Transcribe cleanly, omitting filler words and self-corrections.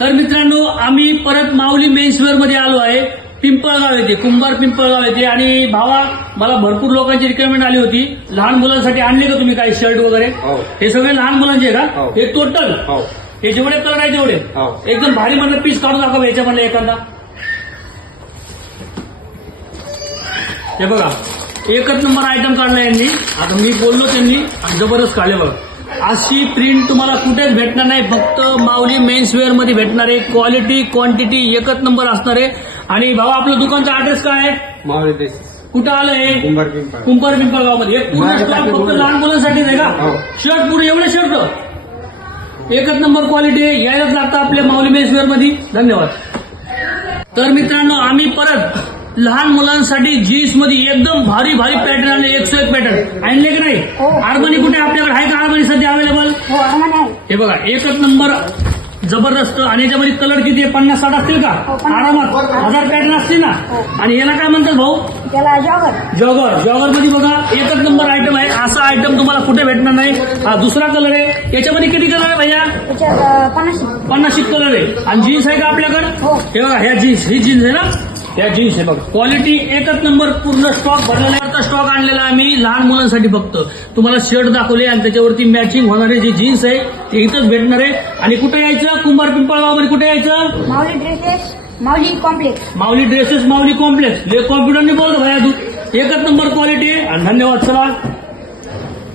तर मित्रांनो आम्ही परत माऊली मेन्सवेअर मध्ये आलो आहे. पिंपळगाव येथे, कुंभार पिंपळगाव येथे. आणि भावा मला भरपूर लोकांची रिक्वायरमेंट आली होती. लहान मुलांसाठी आणले का तुम्ही काही शर्ट वगैरे? हे सगळे लहान मुलांचे आहे का? हे टोटल हे जेवढे कलर आहे तेवढे एकदम भारी मधलं पीस काढून दाखवा याच्यामधलं एखादा. हे बघा एकच नंबर आयटम काढला यांनी. आता मी बोललो त्यांनी आणि जबरदस्त काढले बघा. अशी प्रिंट तुम्हाला कुठेच भेटणार नाही, फक्त माऊली मेन्सवेअर मध्ये भेटणार आहे. क्वालिटी क्वांटिटी एकच नंबर असणार आहे. आणि भाऊ आपलं दुकानचा ऍड्रेस काय आहे? माऊली ड्रेसेस कुठं आलं हे? कुंभार पिंपळगाव मध्ये. पूर्ण स्टॉक फक्त लहान मुलांसाठी आहे का? शर्ट पुढे एवढे शर्ट एकच नंबर क्वालिटी आहे. यायलाच लागतं आपल्या माऊली मेन्सवेअर मध्ये. धन्यवाद. तर मित्रांनो आम्ही परत लहान मुलांसाठी जीन्स मध्ये एकदम भारी भारी पॅटर्न आणले. 101 पॅटर्न आणले की नाही? आर्मनी कुठे आपल्याकडे आहे का? आर्मनी सध्या अवेलेबल? हे बघा एकच नंबर जबरदस्त. आणि याच्यामध्ये कलर किती आहे? 50-60 असतील का? आरामात 1000 पॅटर्न असतील ना. आणि याला काय म्हणतात भाऊ? जॉगर मध्ये बघा एकच नंबर आयटम आहे. असा आयटम तुम्हाला कुठे भेटणार नाही. हा दुसरा कलर आहे. याच्यामध्ये किती कलर आहे भैया? 50 कलर आहे. आणि जीन्स आहे का आपल्याकडे? हे बघा ह्या जीन्स, ही जीन्स आहे ना, या जीन्स आहे बघा. क्वालिटी एकच नंबर. पूर्ण स्टॉक भरलेला स्टॉक आणलेला आम्ही लहान मुलांसाठी. फक्त तुम्हाला शर्ट दाखवले आणि त्याच्यावरती मॅचिंग होणारे जी जीन्स आहे ते इथंच भेटणार आहे. आणि कुठे यायचं? कुंभार पिंपळगाव मध्ये. कुठे यायचं? माऊली कॉम्प्लेक्स. माऊली ड्रेसेस, माऊली कॉम्प्लेक्स. कॉम्प्युटरने बोलतो भैया तू. एकच नंबर क्वालिटी आहे. आणि धन्यवाद. चला.